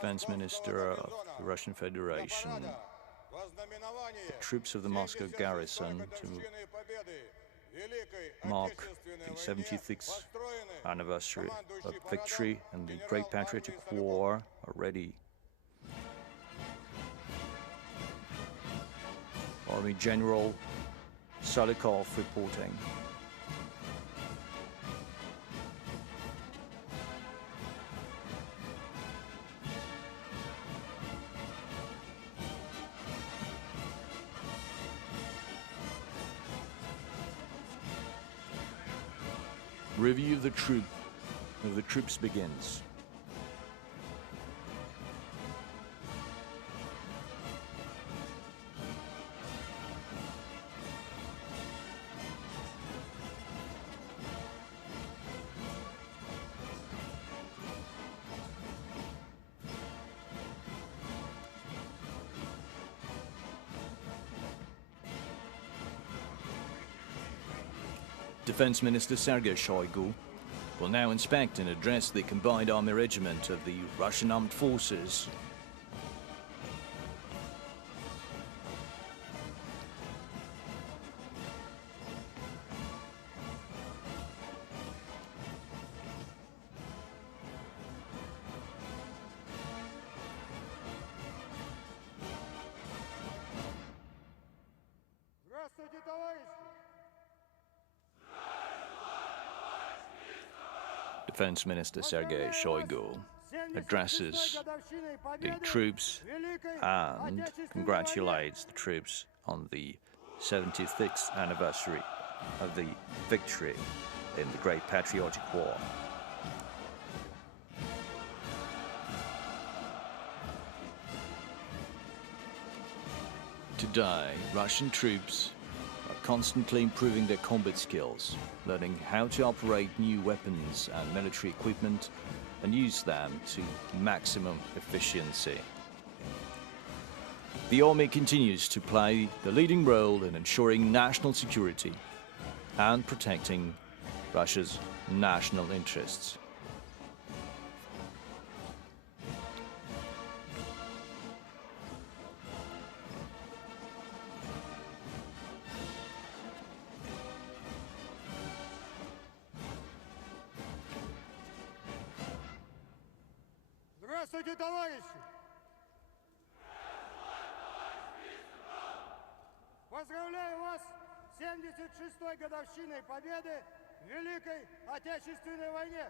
Defense Minister of the Russian Federation, the troops of the Moscow garrison to mark the 76th anniversary of victory and the Great Patriotic War are ready. Army General Salikov reporting. Review of the troops begins. Defense Minister Sergei Shoigu will now inspect and address the Combined Army Regiment of the Russian Armed Forces. Defense Minister Sergei Shoigu addresses the troops and congratulates the troops on the 76th anniversary of the victory in the Great Patriotic War. Today, Russian troops are constantly improving their combat skills, learning how to operate new weapons and military equipment and use them to maximum efficiency. The army continues to play the leading role in ensuring national security and protecting Russia's national interests. Здравствуйте, товарищи! Поздравляю вас с 76-й годовщиной победы в Великой Отечественной войне!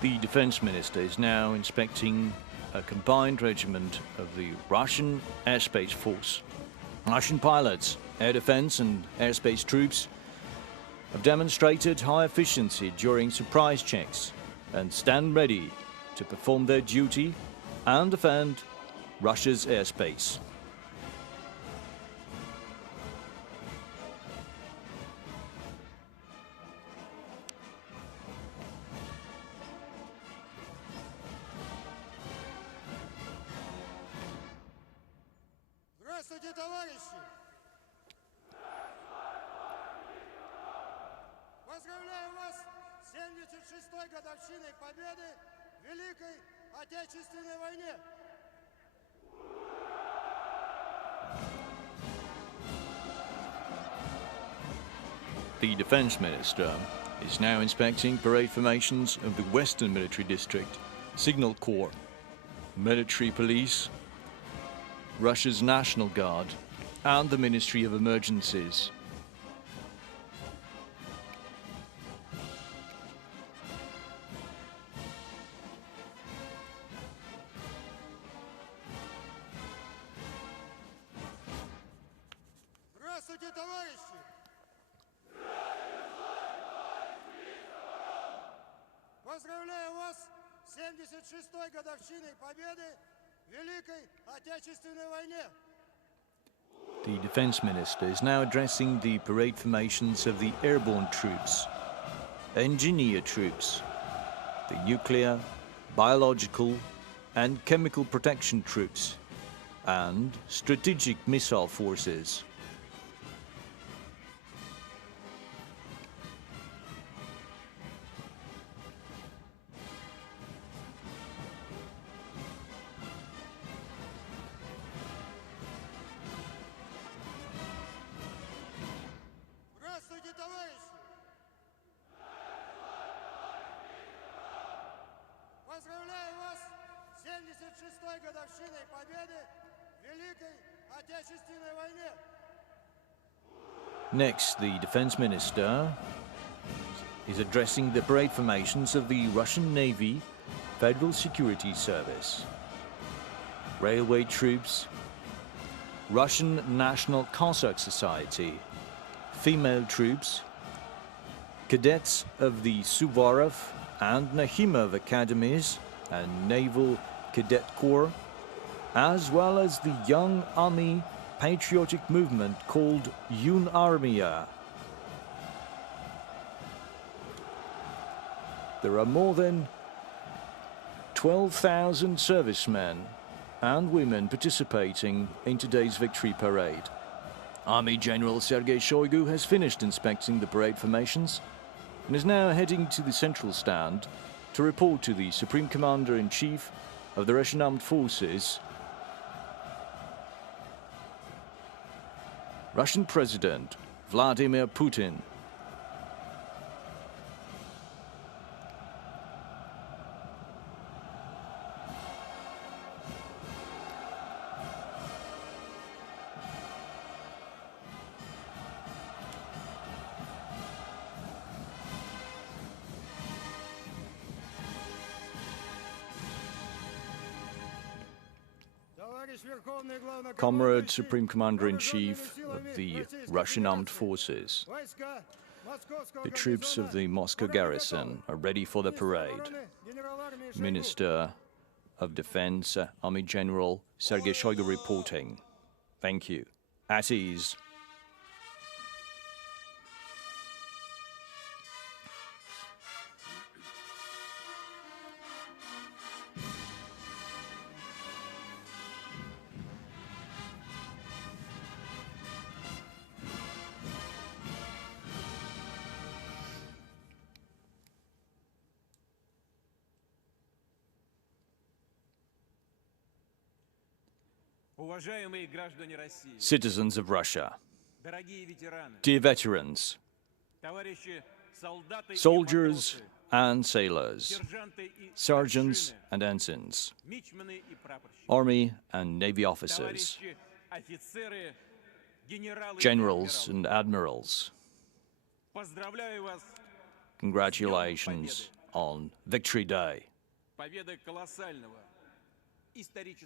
The defense minister is now inspecting a combined regiment of the Russian Airspace Force. Russian pilots, air defense and airspace troops have demonstrated high efficiency during surprise checks and stand ready to perform their duty and defend Russia's airspace. Здравствуйте, товарищи! Поздравляю вас с 76-й годовщиной победы в Великой Отечественной войне! The defense minister is now inspecting parade formations of the Western Military District, Signal Corps, Military Police, Russia's National Guard, and the Ministry of Emergencies. Здравствуйте, товарищи! Поздравляю вас с 76-й годовщиной победы в Великой Отечественной войне! The defense minister is now addressing the parade formations of the airborne troops, engineer troops, the nuclear, biological, and chemical protection troops, and strategic missile forces. Здравствуйте, товарищи! Поздравляю вас с 76-й годовщиной Победы в Великой Отечественной войне! Next, the defense minister is addressing the parade formations of the Russian Navy Federal Security Service, railway troops, Russian National Cossack Society, female troops, cadets of the Suvorov and Nakhimov academies and Naval Cadet Corps, as well as the young army patriotic movement called Yun Armia. There are more than 12,000 servicemen and women participating in today's victory parade. Army General Sergei Shoigu has finished inspecting the parade formations and is now heading to the central stand to report to the Supreme Commander-in-Chief of the Russian Armed Forces, Russian President Vladimir Putin. Comrade Supreme Commander-in-Chief of the Russian Armed Forces, the troops of the Moscow garrison are ready for the parade. Minister of Defense, Army General Sergei Shoigu reporting. Thank you. At ease. Citizens of Russia, dear veterans, soldiers and sailors, sergeants and ensigns, army and navy officers, generals and admirals, congratulations on Victory Day.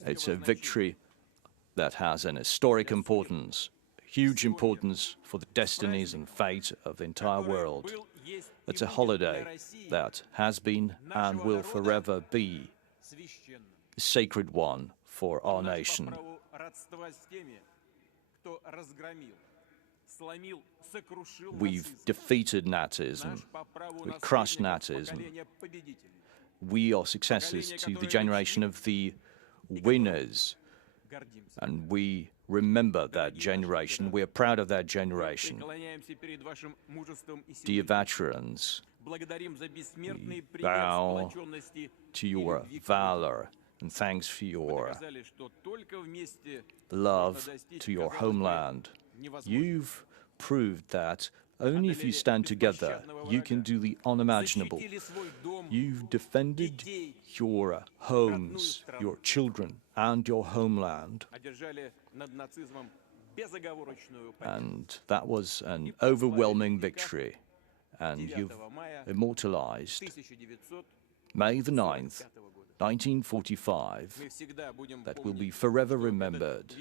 It's a victory that has an historic importance, huge importance for the destinies and fate of the entire world. It's a holiday that has been and will forever be a sacred one for our nation. We've defeated Nazism, we crushed Nazism. We are successors to the generation of the winners. And we remember that generation. We are proud of that generation. Dear veterans, we bow to your valor and thanks for your love to your homeland. You've proved that only if you stand together, you can do the unimaginable. You've defended your homes, your children, and your homeland. And that was an overwhelming victory. And you've immortalized May the 9th, 1945, that will be forever remembered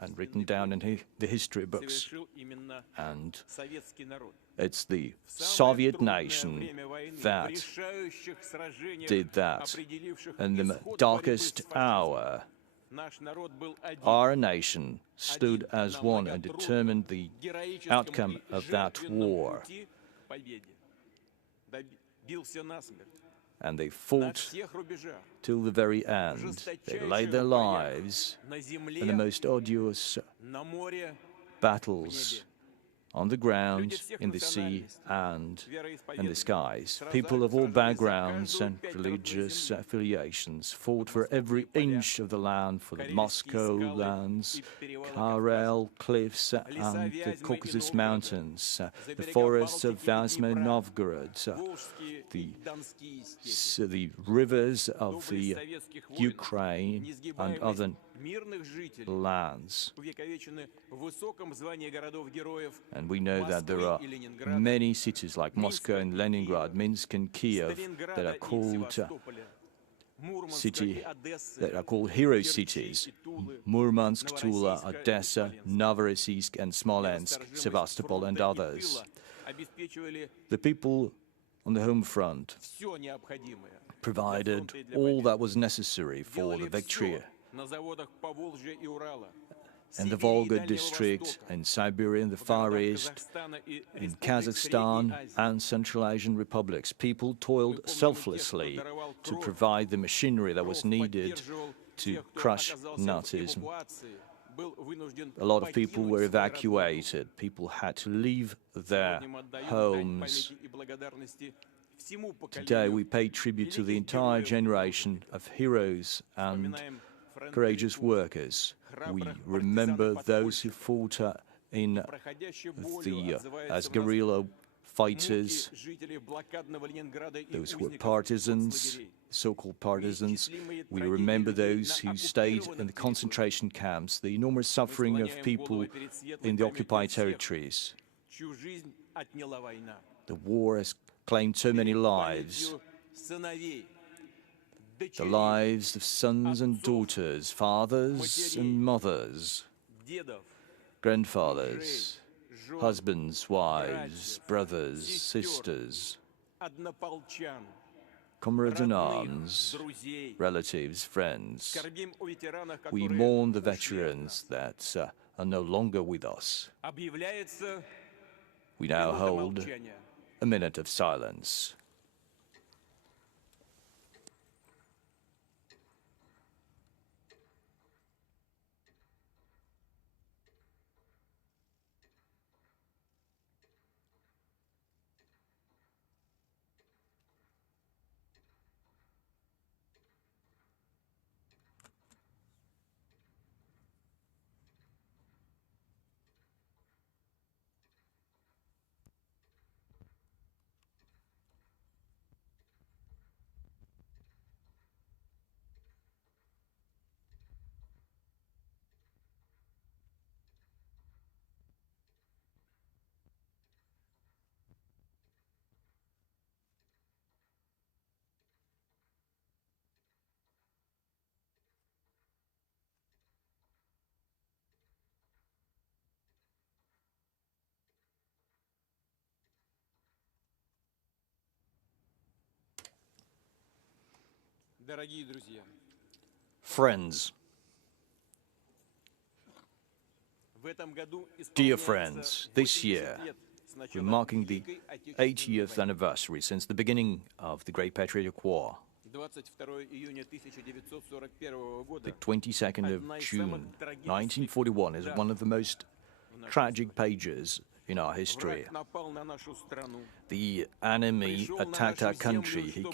and written down in the history books. And it's the Soviet nation that did that. In the darkest hour, our nation stood as one and determined the outcome of that war. and they fought till the very end. They laid their lives in the most arduous battles on the ground, in the sea, and in the skies. People of all backgrounds and religious affiliations fought for every inch of the land, for the Moscow lands, Karel cliffs, and the Caucasus Mountains, the forests of Vyazma Novgorod, the rivers of the Ukraine and other lands. And we know that there are many cities like Moscow and Leningrad, Minsk and Kiev that are called hero cities. Murmansk, Tula, Odessa, Novorossiysk and Smolensk, Sevastopol and others. The people on the home front provided all that was necessary for the victory. In the Volga district, in Siberia, in the Far East, in Kazakhstan and Central Asian republics, people toiled selflessly to provide the machinery that was needed to crush Nazism. A lot of people were evacuated. People had to leave their homes. Today we pay tribute to the entire generation of heroes and courageous workers. We remember those who fought as guerrilla fighters, those who were partisans, so-called partisans. We remember those who stayed in the concentration camps, the enormous suffering of people in the occupied territories. The war has claimed so many lives. The lives of sons and daughters, fathers and mothers, grandfathers, husbands, wives, brothers, sisters, comrades in arms, relatives, friends. We mourn the veterans that are no longer with us. We now hold a minute of silence. Friends, dear friends, this year we're marking the 80th anniversary since the beginning of the Great Patriotic War. The 22nd of June 1941 is one of the most tragic pages in our history. The enemy attacked our country.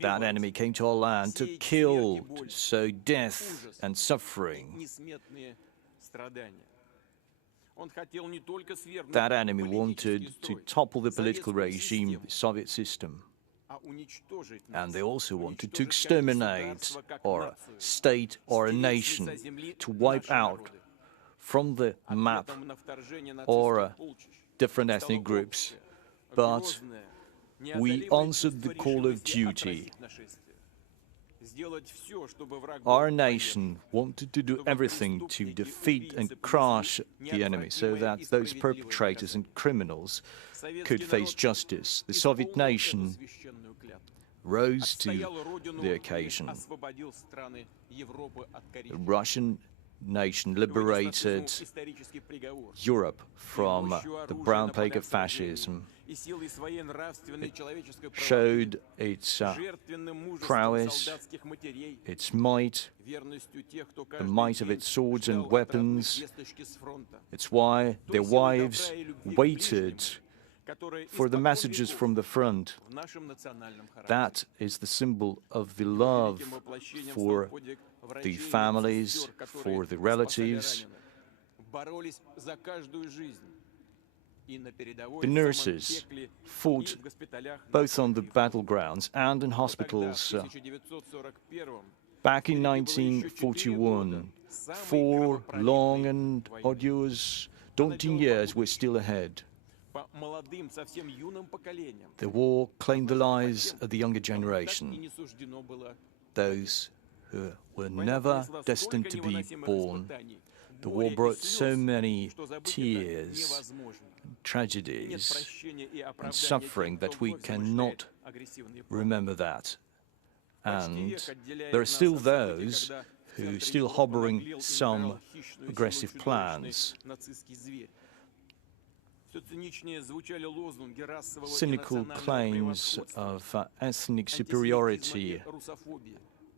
That enemy came to our land to kill, to sow death and suffering. That enemy wanted to topple the political regime, the Soviet system. And they also wanted to exterminate our state or a nation, to wipe out from the map or different ethnic groups. But we answered the call of duty. Our nation wanted to do everything to defeat and crush the enemy so that those perpetrators and criminals could face justice. The Soviet nation rose to the occasion. The Russian nation liberated Europe from the brown plague of fascism. It showed its prowess, its might, the might of its swords and weapons. It's why their wives waited for the messages from the front. That is the symbol of the love for the families, for the relatives. The nurses fought both on the battlegrounds and in hospitals. Back in 1941, 4 long and arduous, daunting years were still ahead. The war claimed the lives of the younger generation, those who were never destined to be born. The war brought so many tears, tragedies, and suffering that we cannot remember that. And there are still those who are still harboring some aggressive plans. Cynical claims of ethnic superiority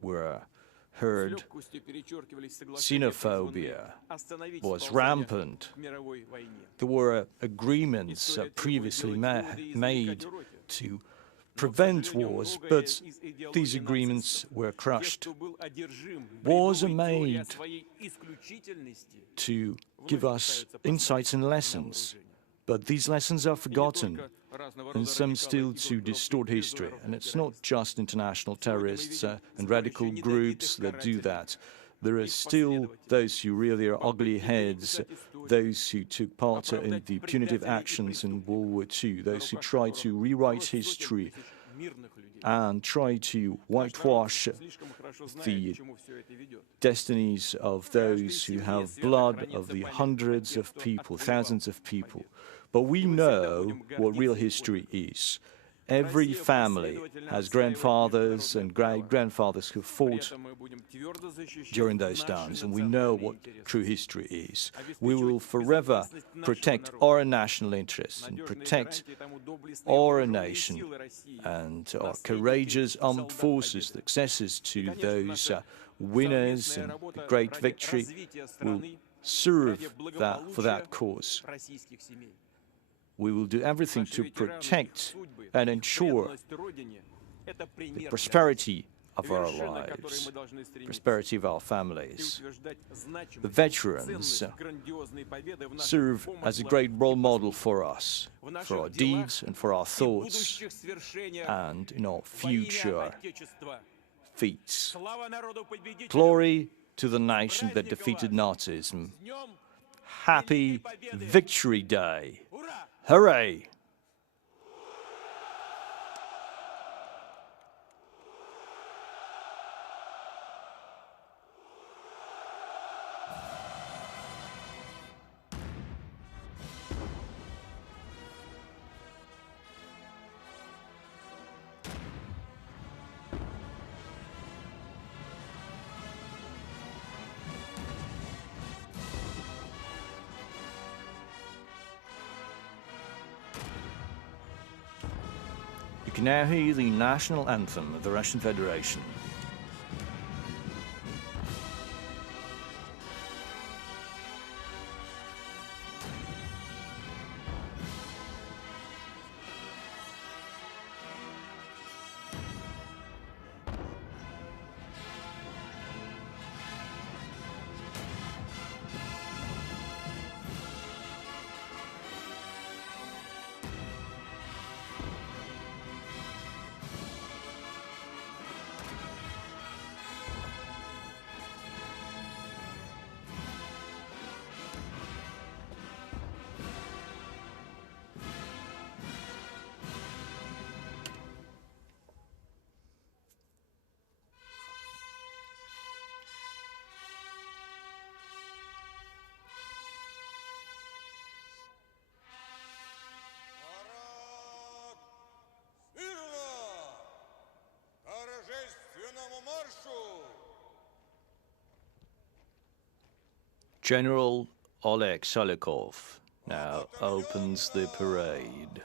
were heard. Xenophobia was rampant. There were agreements previously made to prevent wars, but these agreements were crushed. Wars are made to give us insights and lessons, but these lessons are forgotten, and some still to distort history. And it's not just international terrorists and radical groups that do that. There are still those who rear their ugly heads, those who took part in the punitive actions in World War II, those who try to rewrite history and try to whitewash the destinies of those who have blood of the hundreds of people, thousands of people. But we know what real history is. Every family has grandfathers and great-grandfathers who fought during those times, and we know what true history is. We will forever protect our national interests and protect our nation and our courageous armed forces. The successes to those winners and the great victory will serve for that cause. We will do everything to protect and ensure the prosperity of our lives, prosperity of our families. The veterans serve as a great role model for us, for our deeds and for our thoughts, and in our future feats. Glory to the nation that defeated Nazism. Happy Victory Day! Hooray! You can now hear the national anthem of the Russian Federation. General Oleg Salikov now opens the parade.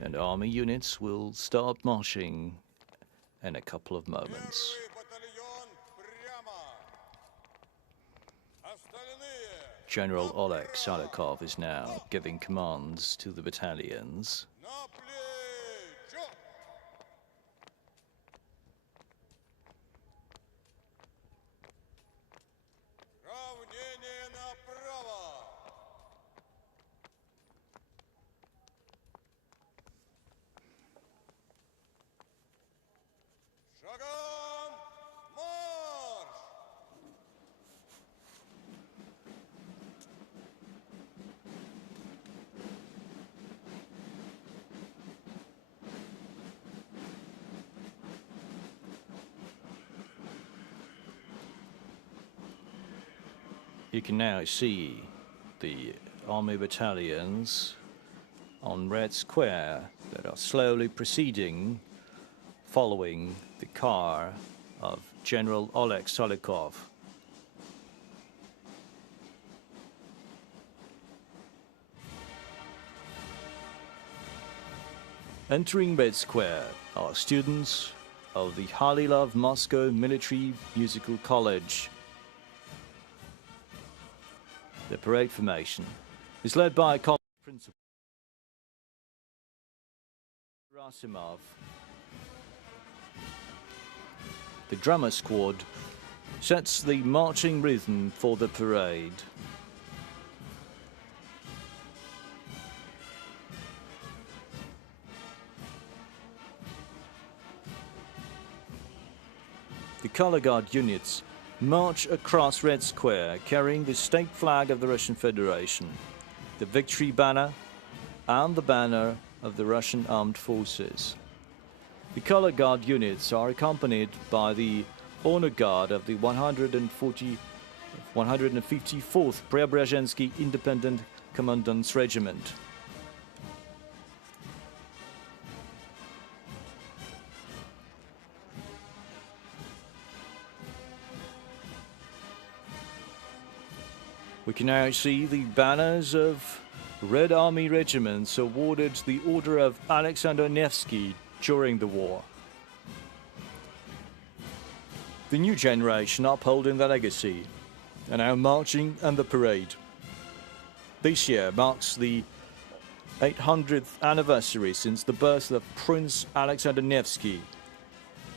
And army units will start marching in a couple of moments. General Oleg Salikov is now giving commands to the battalions. You can now see the army battalions on Red Square that are slowly proceeding, following the car of General Oleg Salikov. Entering Red Square are students of the highly loved Moscow Military Musical College. The parade formation is led by college principal Rasimov. The drummer squad sets the marching rhythm for the parade. The color guard units march across Red Square carrying the state flag of the Russian Federation, the victory banner, and the banner of the Russian Armed Forces. The color guard units are accompanied by the honor guard of the 154th Preobrazhensky Independent Commandant's Regiment. We can now see the banners of Red Army regiments awarded the Order of Alexander Nevsky during the war. The new generation upholding the legacy are now marching on the parade. This year marks the 800th anniversary since the birth of Prince Alexander Nevsky,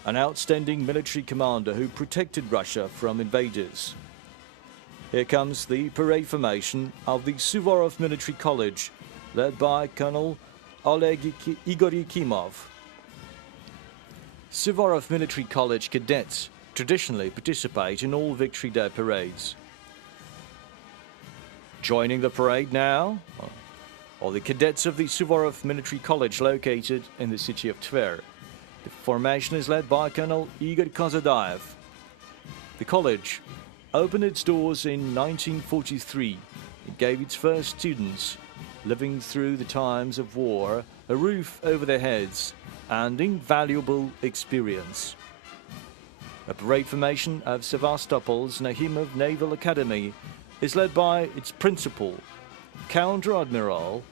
an outstanding military commander who protected Russia from invaders. Here comes the parade formation of the Suvorov Military College, led by Colonel Oleg Igorikimov. Suvorov Military College cadets traditionally participate in all Victory Day parades. Joining the parade now are the cadets of the Suvorov Military College located in the city of Tver. The formation is led by Colonel Igor Kozadaev. The college opened its doors in 1943. It gave its first students, living through the times of war, a roof over their heads and invaluable experience. A parade formation of Sevastopol's Nahimov Naval Academy is led by its principal, Counter-Admiral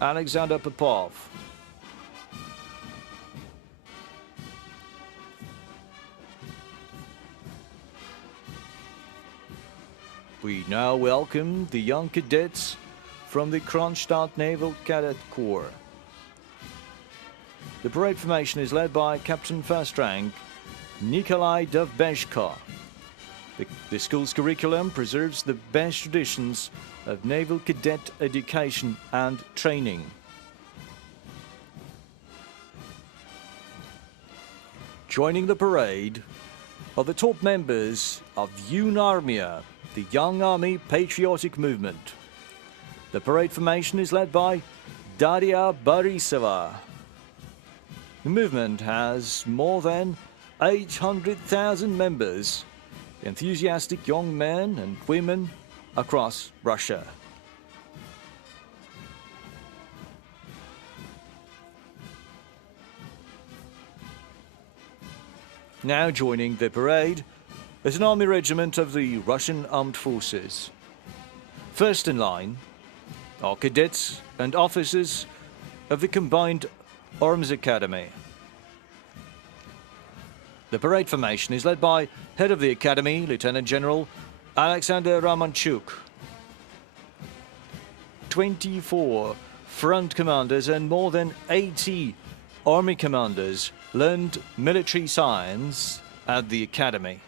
Alexander Popov. We now welcome the young cadets from the Kronstadt Naval Cadet Corps. The parade formation is led by Captain First Rank Nikolai Dovbezhko. The school's curriculum preserves the best traditions of naval cadet education and training. Joining the parade are the top members of Yunarmia, the Young Army Patriotic Movement. The parade formation is led by Daria Borisova. The movement has more than 800,000 members, enthusiastic young men and women across Russia. Now joining the parade is an army regiment of the Russian Armed Forces. First in line are cadets and officers of the Combined Arms Academy. The parade formation is led by head of the academy, Lieutenant General Alexander Romanchuk. 24 front commanders and more than 80 army commanders learned military science at the academy.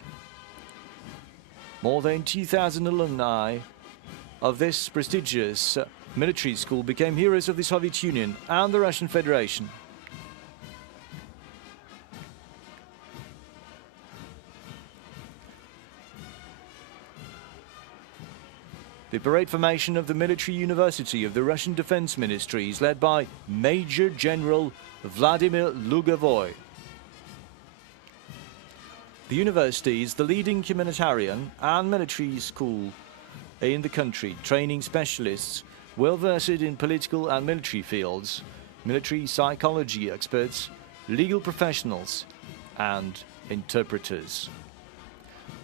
More than 2,000 alumni of this prestigious military school became heroes of the Soviet Union and the Russian Federation. The parade formation of the Military University of the Russian Defense Ministry is led by Major General Vladimir Lugovoy. The university is the leading humanitarian and military school in the country, training specialists well versed in political and military fields, military psychology experts, legal professionals, and interpreters.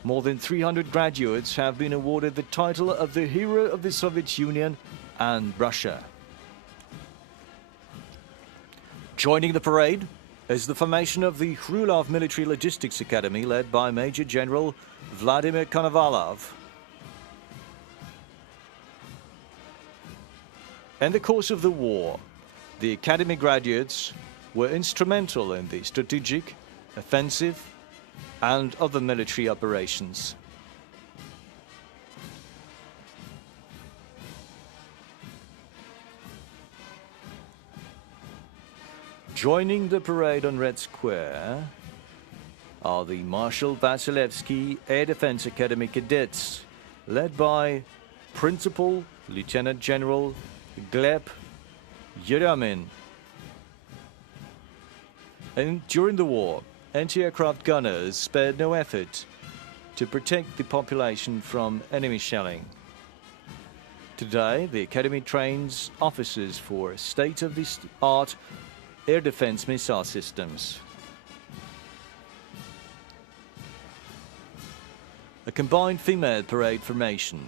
More than 300 graduates have been awarded the title of the Hero of the Soviet Union and Russia. Joining the parade is the formation of the Krylov Military Logistics Academy led by Major General Vladimir Konovalov. In the course of the war, the academy graduates were instrumental in the strategic, offensive, and other military operations. Joining the parade on Red Square are the Marshal Vasilevsky Air Defense Academy cadets, led by Principal Lieutenant General Gleb Yeryamin. And during the war, anti-aircraft gunners spared no effort to protect the population from enemy shelling. Today, the Academy trains officers for state-of-the-art air defense missile systems. A combined female parade formation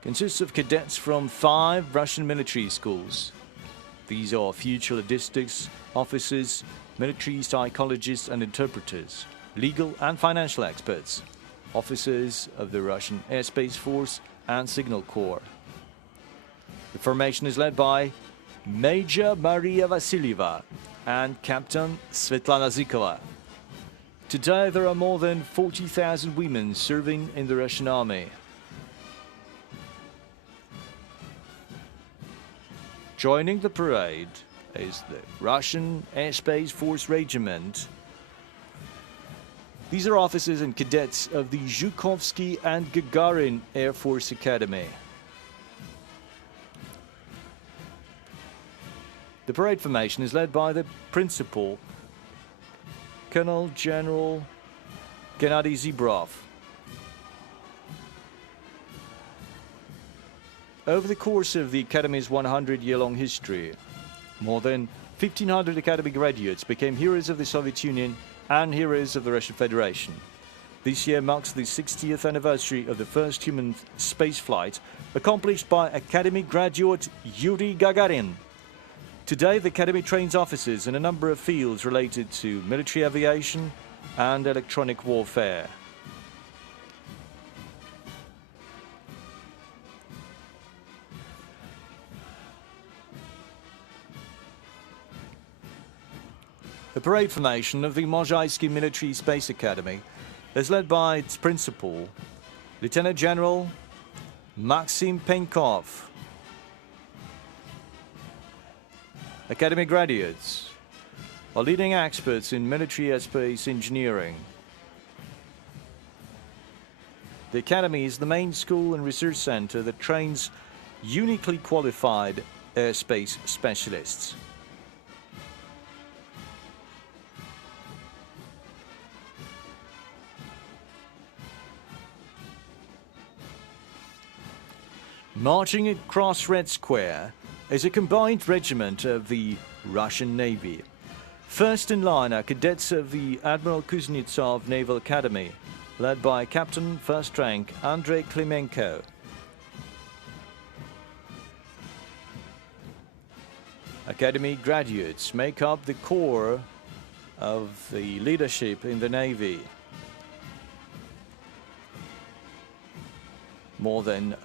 consists of cadets from 5 Russian military schools. These are future logistics officers, military psychologists and interpreters, legal and financial experts, officers of the Russian Airspace Force and Signal Corps. The formation is led by Major Maria Vasilyeva and Captain Svetlana Zykova. Today there are more than 40,000 women serving in the Russian Army. Joining the parade is the Russian Airspace Force Regiment. These are officers and cadets of the Zhukovsky and Gagarin Air Force Academy. The parade formation is led by the principal, Colonel General Gennady Zibrov. Over the course of the Academy's 100-year-long history, more than 1,500 Academy graduates became heroes of the Soviet Union and heroes of the Russian Federation. This year marks the 60th anniversary of the first human spaceflight accomplished by Academy graduate Yuri Gagarin. Today, the Academy trains officers in a number of fields related to military aviation and electronic warfare. The parade formation of the Moshaisky Military Space Academy is led by its principal, Lieutenant General Maxim Penkov. Academy graduates are leading experts in military airspace engineering. The Academy is the main school and research center that trains uniquely qualified airspace specialists. Marching across Red Square is a combined regiment of the Russian Navy. First in line are cadets of the Admiral Kuznetsov Naval Academy, led by Captain First Rank Andrei Klimenko. Academy graduates make up the core of the leadership in the Navy. More than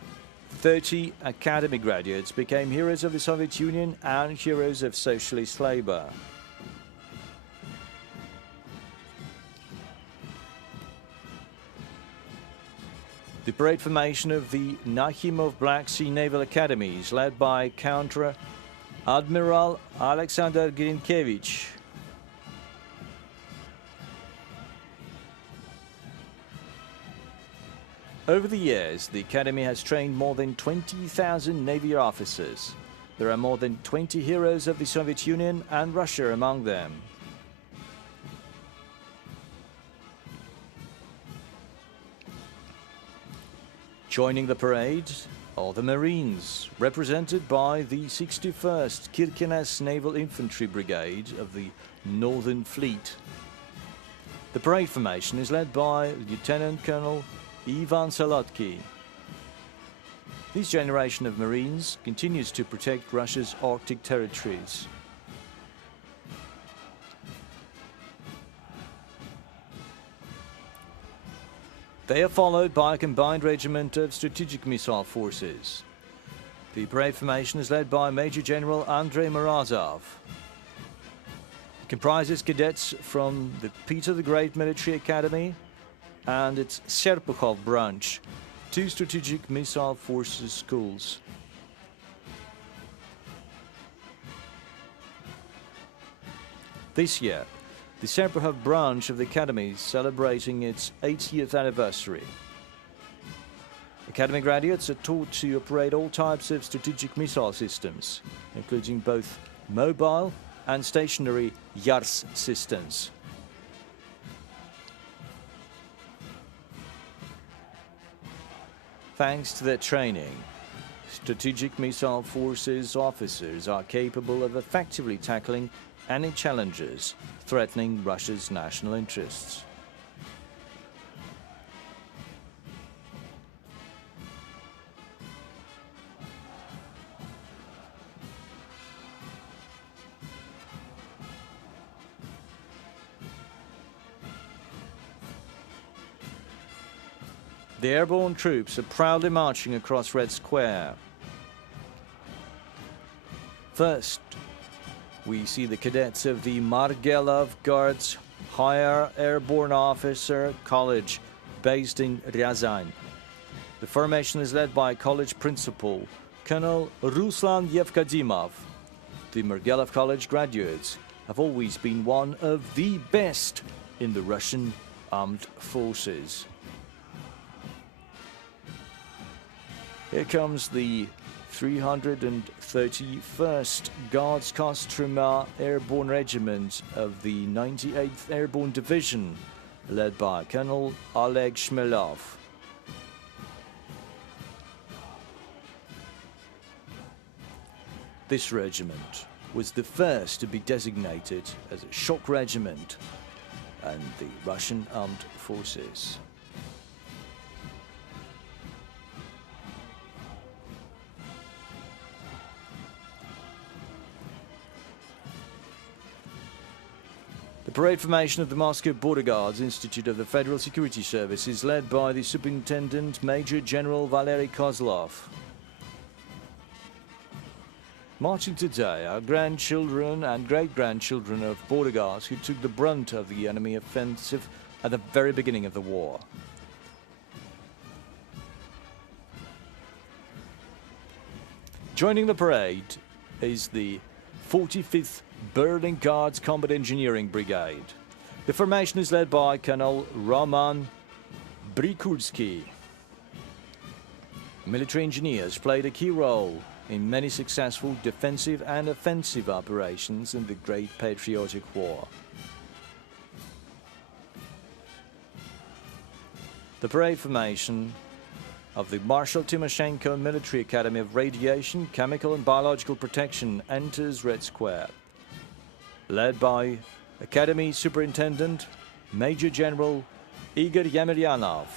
30 Academy graduates became heroes of the Soviet Union and heroes of socialist labor. The parade formation of the Nakhimov Black Sea Naval Academy is led by Counter-Admiral Alexander Grinkiewicz. Over the years, the Academy has trained more than 20,000 Navy officers. There are more than 20 heroes of the Soviet Union and Russia among them. Joining the parade are the Marines, represented by the 61st Kirkenes Naval Infantry Brigade of the Northern Fleet. The parade formation is led by Lieutenant Colonel Ivan Salotky. This generation of Marines continues to protect Russia's Arctic territories. They are followed by a combined regiment of strategic missile forces. The parade formation is led by Major General Andrei Morozov. It comprises cadets from the Peter the Great Military Academy and its Serpukhov branch, two strategic missile forces schools. This year, the Serpukhov branch of the Academy is celebrating its 80th anniversary. Academy graduates are taught to operate all types of strategic missile systems, including both mobile and stationary Yars systems. Thanks to their training, strategic missile forces officers are capable of effectively tackling any challenges threatening Russia's national interests. The airborne troops are proudly marching across Red Square. First, we see the cadets of the Margelov Guards Higher Airborne Officer College, based in Ryazan. The formation is led by college principal Colonel Ruslan Yevkadimov. The Margelov College graduates have always been one of the best in the Russian armed forces. Here comes the 331st Guards Kostroma Airborne Regiment of the 98th Airborne Division, led by Colonel Oleg Shmelov. This regiment was the first to be designated as a shock regiment in the Russian armed forces. The parade formation of the Moscow Border Guards Institute of the Federal Security Service is led by the Superintendent Major General Valery Kozlov. Marching today are grandchildren and great-grandchildren of border guards who took the brunt of the enemy offensive at the very beginning of the war. Joining the parade is the 45th Berlin Guards Combat Engineering Brigade. The formation is led by Colonel Roman Brikulski. Military engineers played a key role in many successful defensive and offensive operations in the Great Patriotic War. The parade formation of the Marshal Timoshenko Military Academy of Radiation, Chemical and Biological Protection enters Red Square, led by Academy Superintendent Major General Igor Yemelyanov.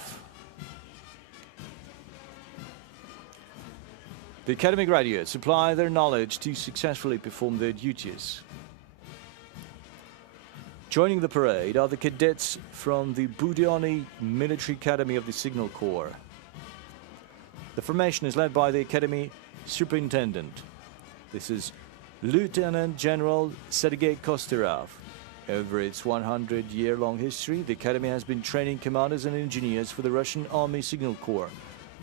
The Academy graduates apply their knowledge to successfully perform their duties. Joining the parade are the cadets from the Budyonny Military Academy of the Signal Corps. The formation is led by the Academy Superintendent. This is Lieutenant General Sergei Kosterov. Over its 100-year-long history, the Academy has been training commanders and engineers for the Russian Army Signal Corps,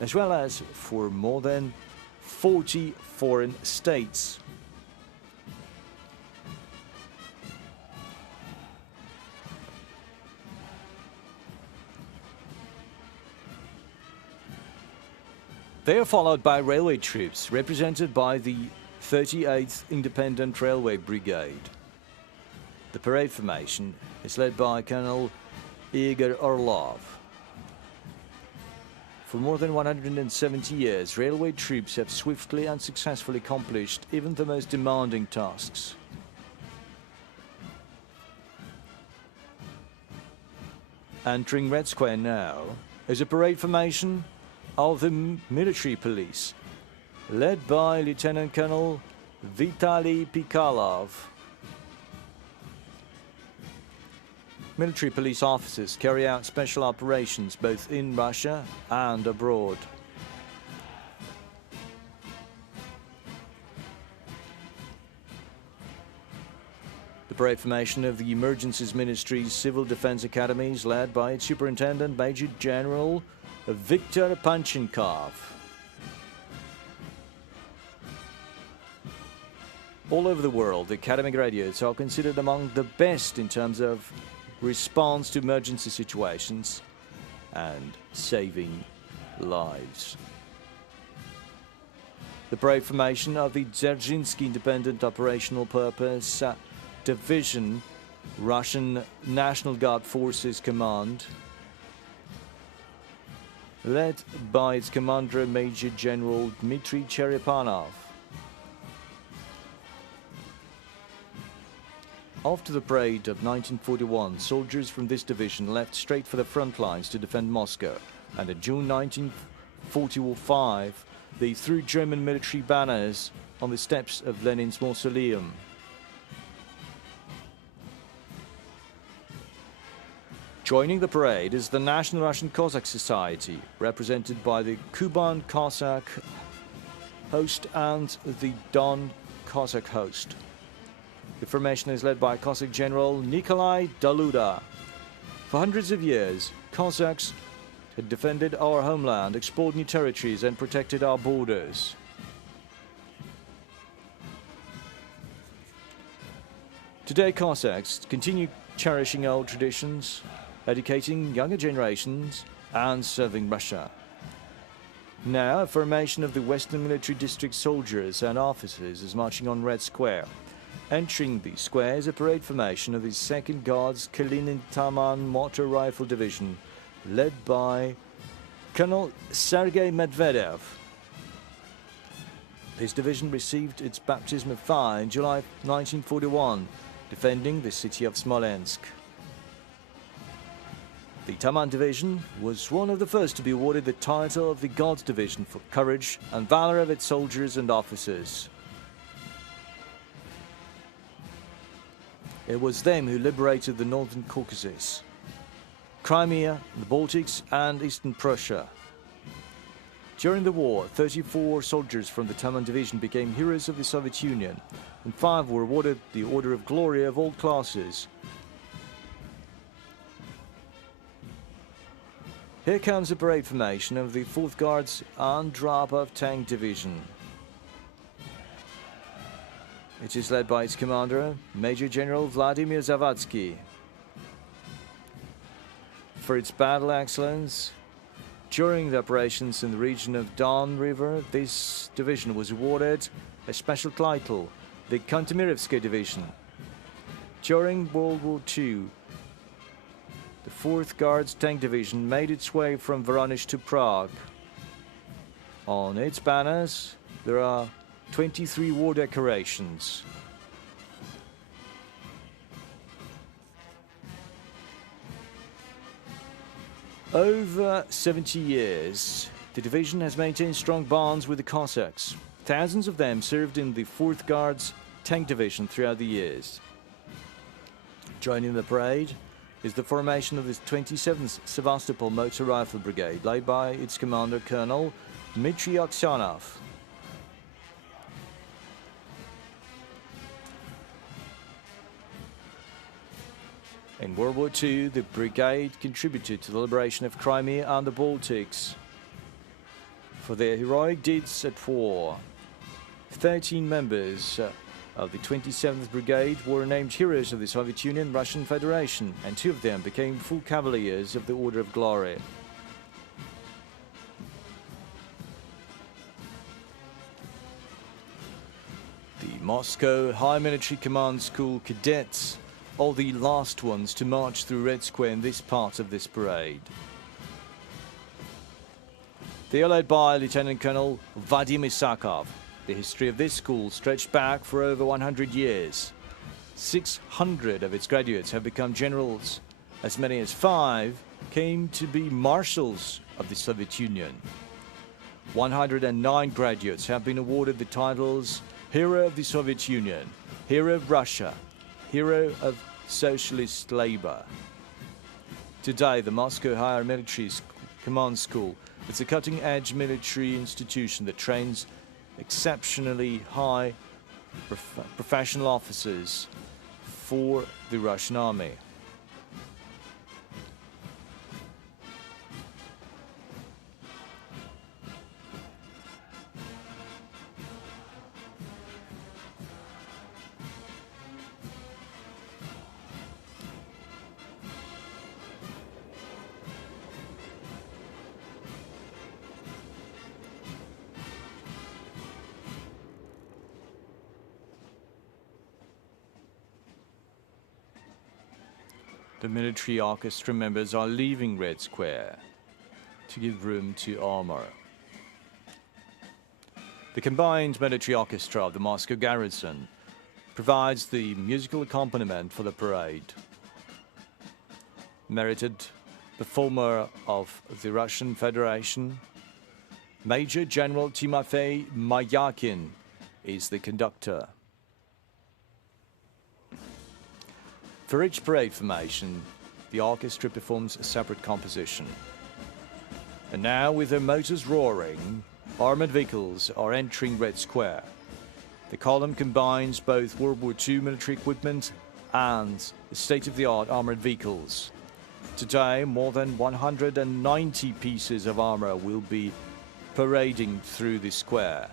as well as for more than 40 foreign states. They are followed by railway troops, represented by the 38th Independent Railway Brigade. The parade formation is led by Colonel Igor Orlov. For more than 170 years, railway troops have swiftly and successfully accomplished even the most demanding tasks. Entering Red Square now is a parade formation of the military police, led by Lieutenant Colonel Vitaly Pikalov. Military police officers carry out special operations both in Russia and abroad. The parade formation of the Emergencies Ministry's Civil Defense Academy is led by its Superintendent Major General Viktor Panchenkov. All over the world, the Academy graduates are considered among the best in terms of response to emergency situations and saving lives. The parade formation of the Dzerzhinsky Independent Operational Purpose Division, Russian National Guard Forces Command, led by its commander Major General Dmitry Cherepanov. After the parade of 1941, soldiers from this division left straight for the front lines to defend Moscow, and in June 1945 they threw German military banners on the steps of Lenin's mausoleum. Joining the parade is the National Russian Cossack Society, represented by the Kuban Cossack Host and the Don Cossack Host. The formation is led by Cossack General Nikolai Daluda. For hundreds of years, Cossacks had defended our homeland, explored new territories, and protected our borders. Today, Cossacks continue cherishing old traditions, educating younger generations, and serving Russia. Now, a formation of the Western Military District soldiers and officers is marching on Red Square. Entering the square is a parade formation of the 2nd Guards Kalinin Taman Motor Rifle Division, led by Colonel Sergei Medvedev. This division received its baptism of fire in July 1941, defending the city of Smolensk. The Taman Division was one of the first to be awarded the title of the Guards Division for courage and valor of its soldiers and officers. It was them who liberated the Northern Caucasus, Crimea, the Baltics, and Eastern Prussia. During the war, 34 soldiers from the Taman Division became heroes of the Soviet Union, and 5 were awarded the Order of Glory of all classes. Here comes a parade formation of the 4th Guards Andropov Tank Division. It is led by its commander, Major General Vladimir Zavadsky. For its battle excellence, during the operations in the region of Don River, this division was awarded a special title, the Kantemirevsky Division. During World War II, the 4th Guards Tank Division made its way from Voronezh to Prague. On its banners, there are 23 war decorations. Over 70 years, the division has maintained strong bonds with the Cossacks. Thousands of them served in the 4th Guards Tank Division throughout the years. Joining the parade is the formation of the 27th Sevastopol Motor Rifle Brigade, led by its commander, Colonel Dmitry Aksanov. In World War II, the brigade contributed to the liberation of Crimea and the Baltics. For their heroic deeds at war, 13 members of the 27th Brigade were named heroes of the Soviet Union and Russian Federation, and 2 of them became full cavaliers of the Order of Glory. The Moscow High Military Command School cadets are the last ones to march through Red Square in this part of this parade. They are led by Lieutenant Colonel Vadim Isakov. The history of this school stretched back for over 100 years. 600 of its graduates have become generals. As many as 5 came to be marshals of the Soviet Union. 109 graduates have been awarded the titles Hero of the Soviet Union, Hero of Russia, Hero of Socialist Labor. Today, the Moscow Higher Military Command School is a cutting-edge military institution that trains exceptionally high professional officers for the Russian army. The military orchestra members are leaving Red Square to give room to armor. The combined military orchestra of the Moscow garrison provides the musical accompaniment for the parade. Merited performer of the Russian Federation, Major General Timofey Mayakin is the conductor. For each parade formation, the orchestra performs a separate composition. And now, with their motors roaring, armored vehicles are entering Red Square. The column combines both World War II military equipment and state-of-the-art armored vehicles. Today, more than 190 pieces of armor will be parading through the square.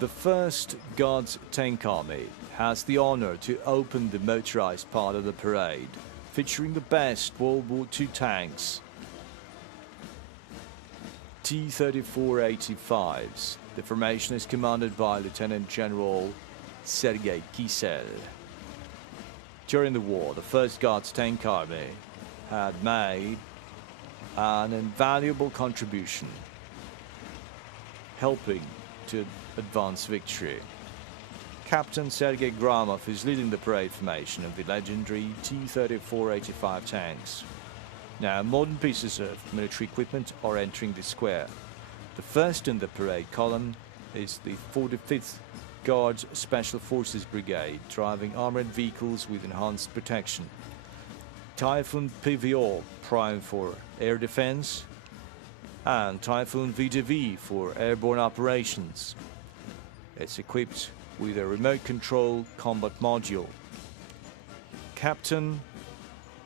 The 1st Guards Tank Army has the honor to open the motorized part of the parade, featuring the best World War II tanks, T-34-85s. The formation is commanded by Lieutenant General Sergei Kisel. During the war, the 1st Guards Tank Army had made an invaluable contribution, helping to advance victory. Captain Sergei Gramov is leading the parade formation of the legendary T-34-85 tanks. Now, modern pieces of military equipment are entering the square. The first in the parade column is the 45th Guards Special Forces Brigade, driving armored vehicles with enhanced protection. Typhoon PVO Prime for air defense, and Typhoon VDV for airborne operations. It's equipped with a remote control combat module. Captain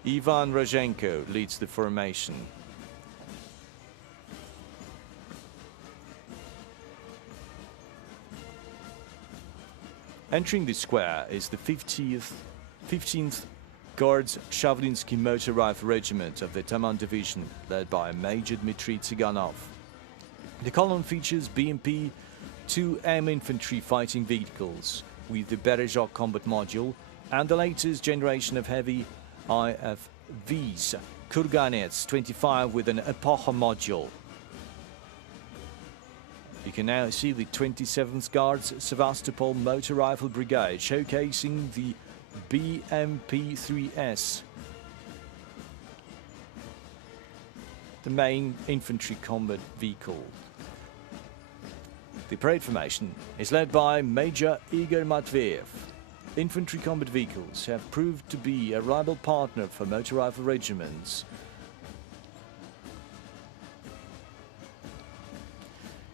Ivan Rozhenko leads the formation. Entering the square is the 15th Guards Shavlinsky Motor Rifle Regiment of the Taman Division, led by Major Dmitry Tsiganov. The column features BMP-2M infantry fighting vehicles with the Berezhok combat module and the latest generation of heavy IFVs, Kurganets 25 with an Epocha module. You can now see the 27th Guards Sevastopol Motor Rifle Brigade showcasing the BMP-3S, the main infantry combat vehicle. The parade formation is led by Major Igor Matveyev. Infantry combat vehicles have proved to be a reliable partner for motor rifle regiments.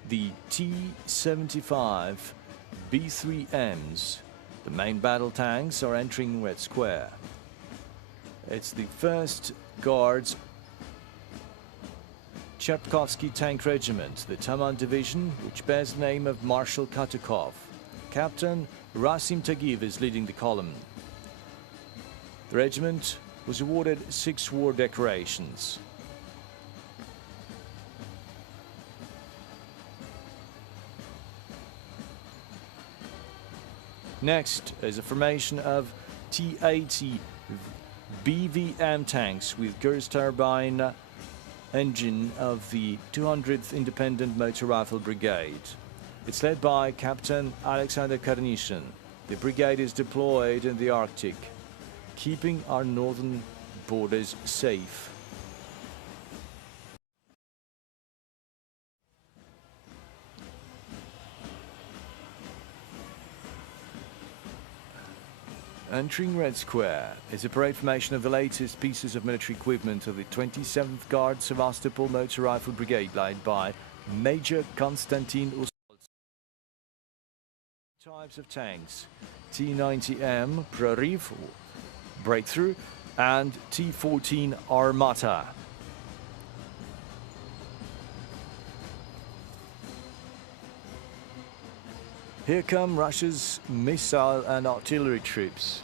The T-75 B3Ms, the main battle tanks, are entering Red Square. It's the 1st Guards Chertovsky Tank Regiment, the Taman Division, which bears the name of Marshal Katukov. Captain Rasim Tagiv is leading the column. The regiment was awarded 6 war decorations. Next is a formation of T-80 BVM tanks with Gers turbine engine of the 200th Independent Motor Rifle Brigade. It's led by Captain Alexander Karnishin. The brigade is deployed in the Arctic, keeping our northern borders safe. Entering Red Square is a parade formation of the latest pieces of military equipment of the 27th Guard Sevastopol Motor Rifle Brigade, led by Major Konstantin Usolts. Types of tanks: T-90M Prorив, Breakthrough, and T-14 Armata. Here come Russia's missile and artillery troops.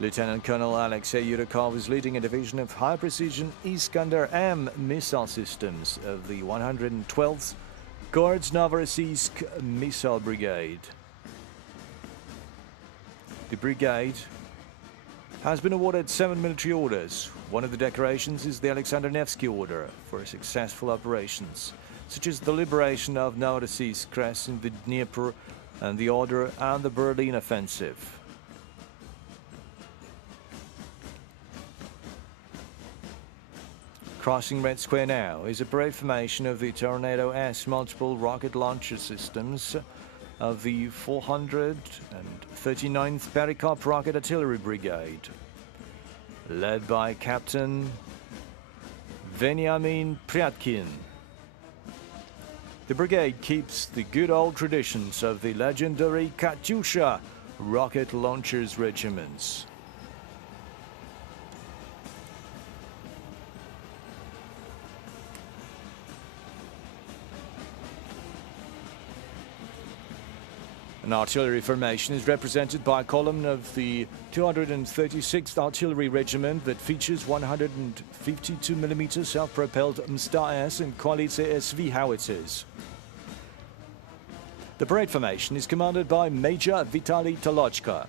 Lieutenant Colonel Alexei Yurikov is leading a division of high-precision Iskander-M missile systems of the 112th Guards Novorossiysk Missile Brigade. The brigade has been awarded 7 military orders. One of the decorations is the Alexander Nevsky Order for successful operations, such as the liberation of Novorossiysk crossing the Dnieper, and the Order and the Berlin Offensive. Crossing Red Square now is a parade formation of the Tornado S multiple rocket launcher systems of the 439th Perikop Rocket Artillery Brigade, led by Captain Veniamin Pryatkin. The brigade keeps the good old traditions of the legendary Katyusha rocket launchers regiments. An artillery formation is represented by a column of the 236th Artillery Regiment that features 152mm self-propelled Msta-S and Koalice SV howitzers. The parade formation is commanded by Major Vitaly Tolochka,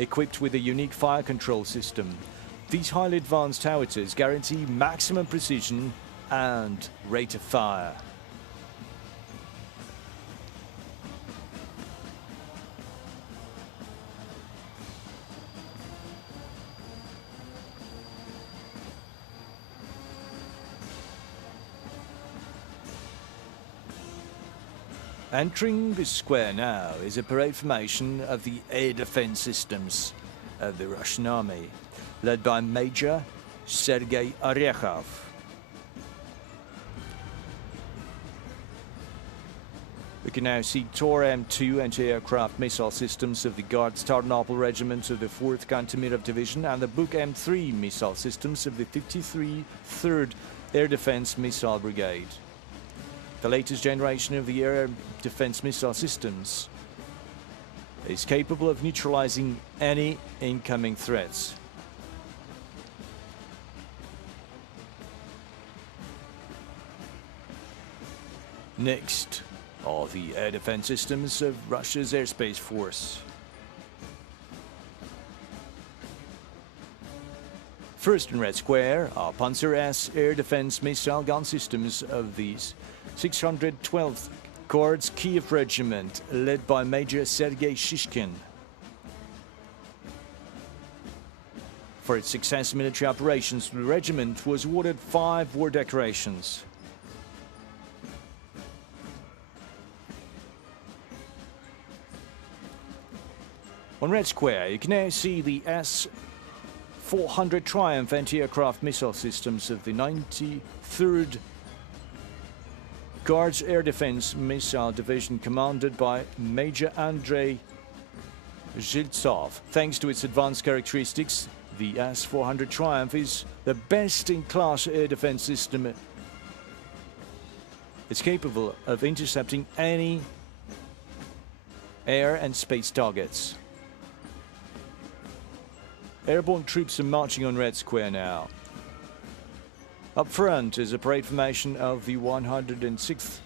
equipped with a unique fire control system. These highly advanced howitzers guarantee maximum precision and rate of fire. Entering the square now is a parade formation of the air defense systems of the Russian army, led by Major Sergei Orekhov. We can now see Tor-M2 anti-aircraft missile systems of the Guards Tarnopol Regiment of the 4th Kantemirov Division and the Buk-M3 missile systems of the 53rd 3rd Air Defense Missile Brigade. The latest generation of the air defense missile systems is capable of neutralizing any incoming threats. Next are the air defense systems of Russia's airspace force. First in Red Square are Panzer S air defense missile gun systems of the 612th Guards Kiev Regiment, led by Major Sergei Shishkin. For its success in military operations, the regiment was awarded 5 war decorations. On Red Square, you can now see the S-400 Triumph anti-aircraft missile systems of the 93rd Guards Air Defense Missile Division, commanded by Major Andrei Zhiltsov. Thanks to its advanced characteristics, the S-400 Triumph is the best-in-class air defense system. It's capable of intercepting any air and space targets. Airborne troops are marching on Red Square now. Up front is a parade formation of the 106th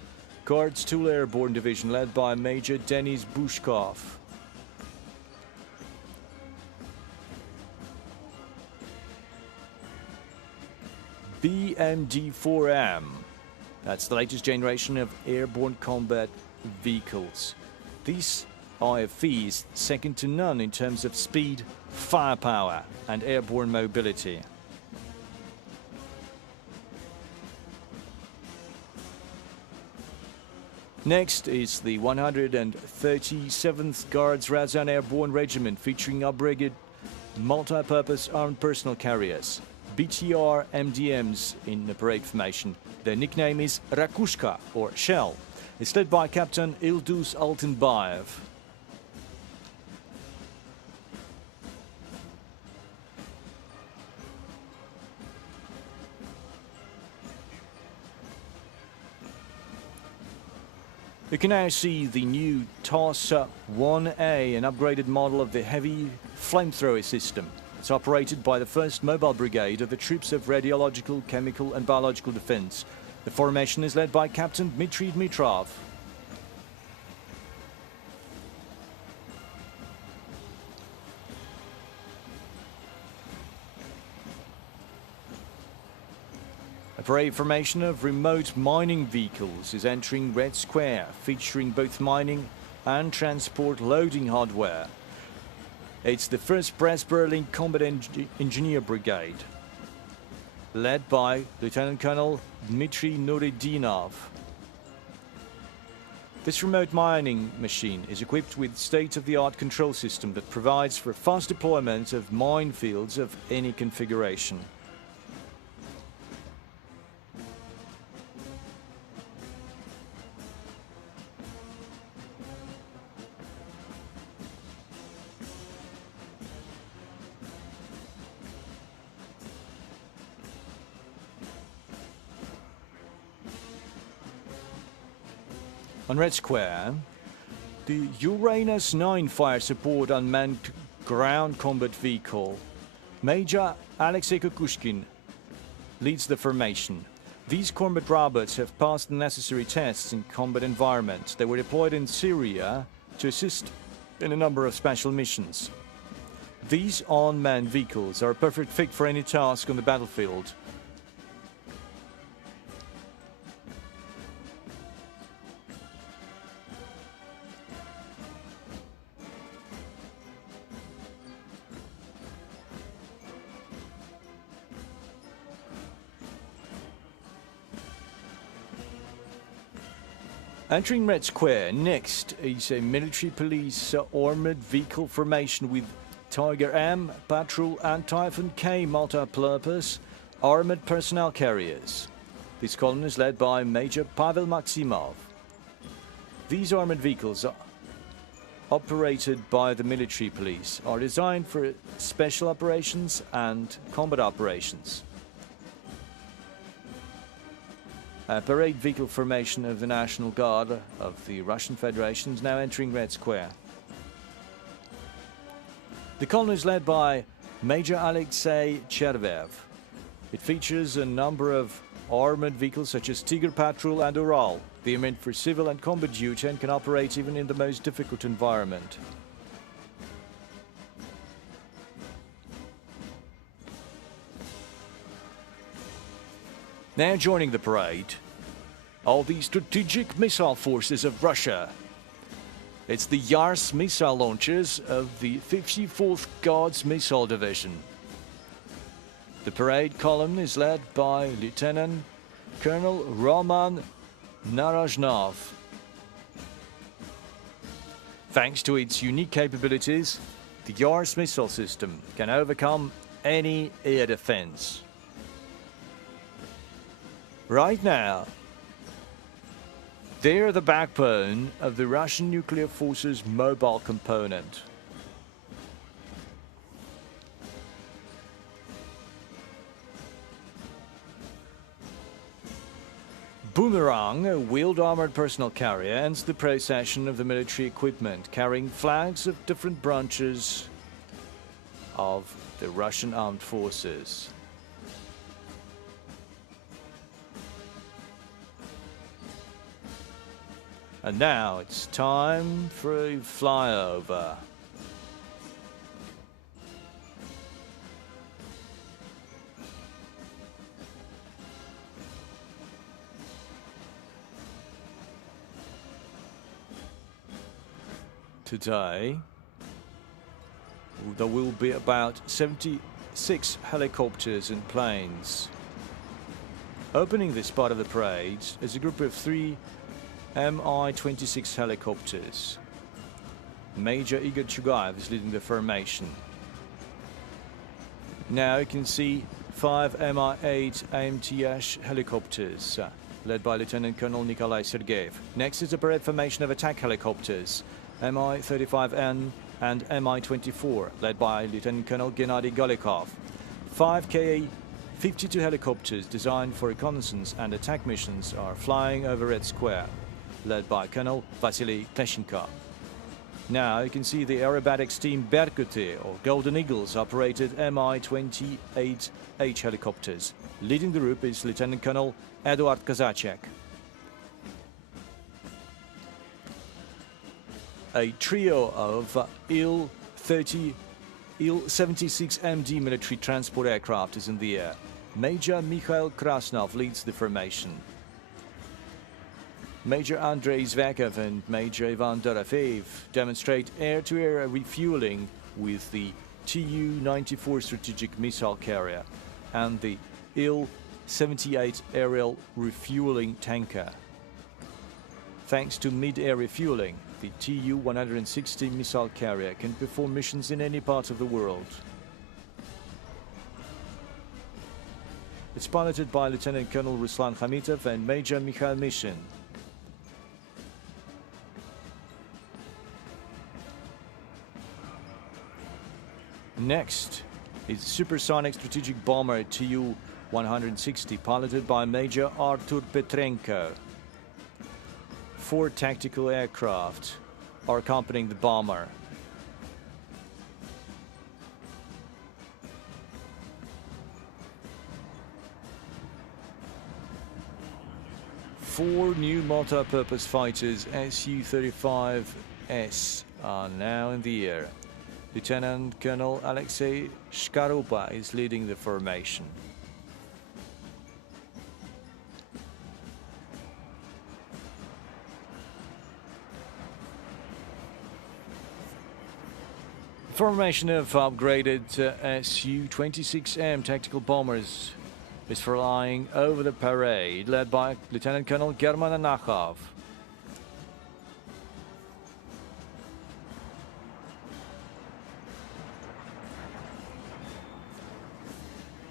Guards Tool Airborne Division, led by Major Denis Bushkov. BMD-4M. That's the latest generation of airborne combat vehicles. These IFVs second to none in terms of speed, firepower, and airborne mobility. Next is the 137th Guards Razan Airborne Regiment, featuring upgraded multi-purpose armed personal carriers, BTR MDMs, in the parade formation. Their nickname is Rakushka, or Shell. It's led by Captain Ildus Altenbaev. You can now see the new TOS-1A, an upgraded model of the heavy flamethrower system. It's operated by the 1st Mobile Brigade of the Troops of Radiological, Chemical and Biological Defense. The formation is led by Captain Dmitry Dmitrov. A parade formation of remote mining vehicles is entering Red Square, featuring both mining and transport loading hardware. It's the 1st Brest Berlin Combat Engineer Brigade, led by Lieutenant Colonel Dmitry Nuridinov. This remote mining machine is equipped with state-of-the-art control system that provides for fast deployment of minefields of any configuration. On Red Square, the Uranus 9 fire support unmanned ground combat vehicle. Major Alexei Kukushkin leads the formation. These combat robots have passed the necessary tests in combat environments. They were deployed in Syria to assist in a number of special missions. These unmanned vehicles are a perfect fit for any task on the battlefield. Entering Red Square, next is a military police armored vehicle formation with Tiger M, Patrol and Typhoon K multi-purpose armored personnel carriers. This column is led by Major Pavel Maximov. These armored vehicles, operated by the military police, are designed for special operations and combat operations. A parade vehicle formation of the National Guard of the Russian Federation is now entering Red Square. The column is led by Major Alexei Chervev. It features a number of armored vehicles such as Tiger Patrol and Ural. They are meant for civil and combat duty and can operate even in the most difficult environment. Now joining the parade, are the Strategic Missile Forces of Russia. It's the Yars missile launchers of the 54th Guards Missile Division. The parade column is led by Lieutenant Colonel Roman Narashnov. Thanks to its unique capabilities, the Yars missile system can overcome any air defense. Right now, they're the backbone of the Russian nuclear forces' mobile component. Boomerang, a wheeled armored personnel carrier, ends the procession of the military equipment, carrying flags of different branches of the Russian armed forces. And now it's time for a flyover. Today, there will be about 76 helicopters and planes. Opening this part of the parade is a group of 3 Mi-26 helicopters. Major Igor Chugayev is leading the formation. Now you can see 5 Mi-8 AMTH helicopters, led by Lieutenant Colonel Nikolai Sergeyev. Next is a parade formation of attack helicopters, Mi-35N and Mi-24, led by Lieutenant Colonel Gennady Golikov. 5 Ka-52 helicopters designed for reconnaissance and attack missions are flying over Red Square, led by Colonel Vasily Teshenko. Now you can see the aerobatics team Berkuti, or Golden Eagles, operated Mi-28H helicopters. Leading the group is Lieutenant Colonel Eduard Kozacek. A trio of Il-76MD military transport aircraft is in the air. Major Mikhail Krasnov leads the formation. Major Andrei Zvekov and Major Ivan Dorofeev demonstrate air-to-air refueling with the Tu-94 strategic missile carrier and the Il-78 aerial refueling tanker. Thanks to mid-air refueling, the Tu-160 missile carrier can perform missions in any part of the world. It's piloted by Lieutenant Colonel Ruslan Khamitov and Major Mikhail Mishin. Next is supersonic strategic bomber Tu-160, piloted by Major Artur Petrenko. 4 tactical aircraft are accompanying the bomber. Four new multi-purpose fighters Su-35S are now in the air. Lieutenant Colonel Alexei Shkarupa is leading the formation. Formation of upgraded Su-26M tactical bombers is flying over the parade, led by Lieutenant Colonel German Anakhov.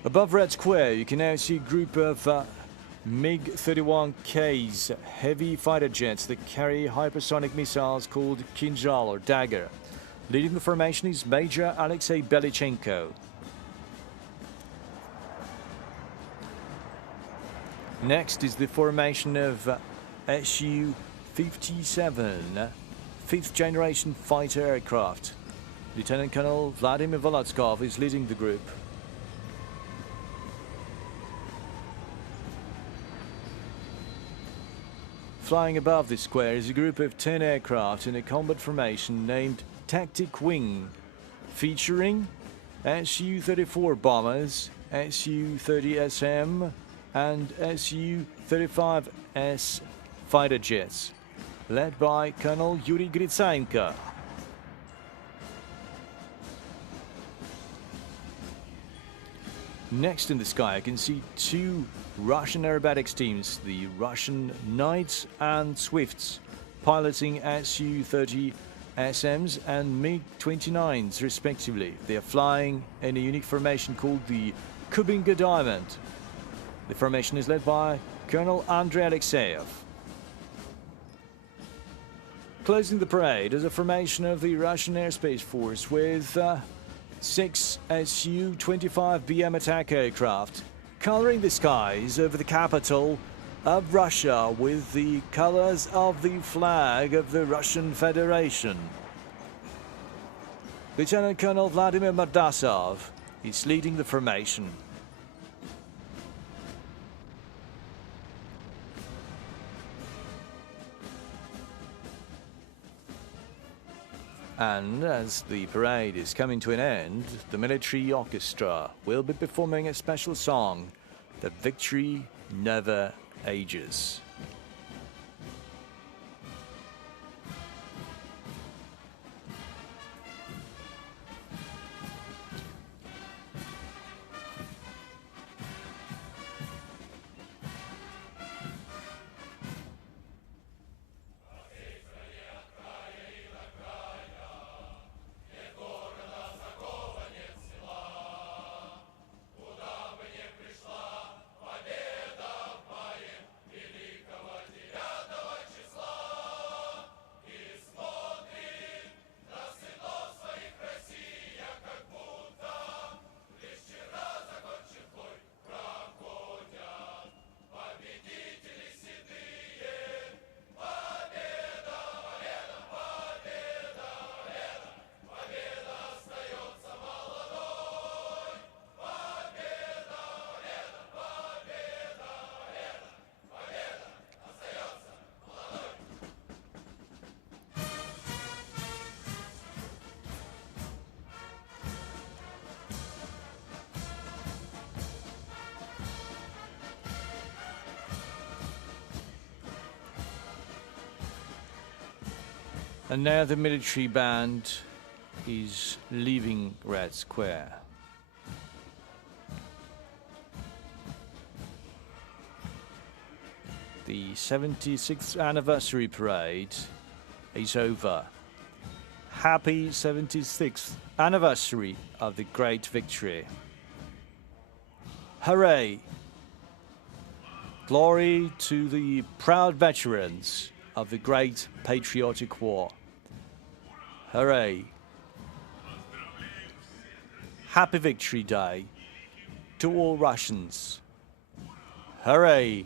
Above Red Square, you can now see a group of MiG-31Ks, heavy fighter jets that carry hypersonic missiles called Kinzhal or Dagger. Leading the formation is Major Alexei Belichenko. Next is the formation of Su-57, 5th generation fighter aircraft. Lieutenant Colonel Vladimir Volodskov is leading the group. Flying above the square is a group of 10 aircraft in a combat formation named Tactic Wing, featuring Su-34 bombers, Su-30SM, and Su-35S fighter jets, led by Colonel Yuri Gritsenko. Next in the sky, I can see two Russian aerobatics teams, the Russian Knights and Swifts, piloting Su-30 SMs and MiG-29s respectively. They are flying in a unique formation called the Kubinka Diamond. The formation is led by Colonel Andrei Alexeyev. Closing the parade is a formation of the Russian Airspace Force with 6 Su-25BM attack aircraft, coloring the skies over the capital of Russia with the colors of the flag of the Russian Federation. Lieutenant Colonel Vladimir Mordasov is leading the formation. And as the parade is coming to an end, the military orchestra will be performing a special song, "The Victory Never Ages." And now the military band is leaving Red Square. The 76th anniversary parade is over. Happy 76th anniversary of the great victory. Hooray! Glory to the proud veterans of the great patriotic war. Hooray! Happy Victory Day to all Russians. Hooray!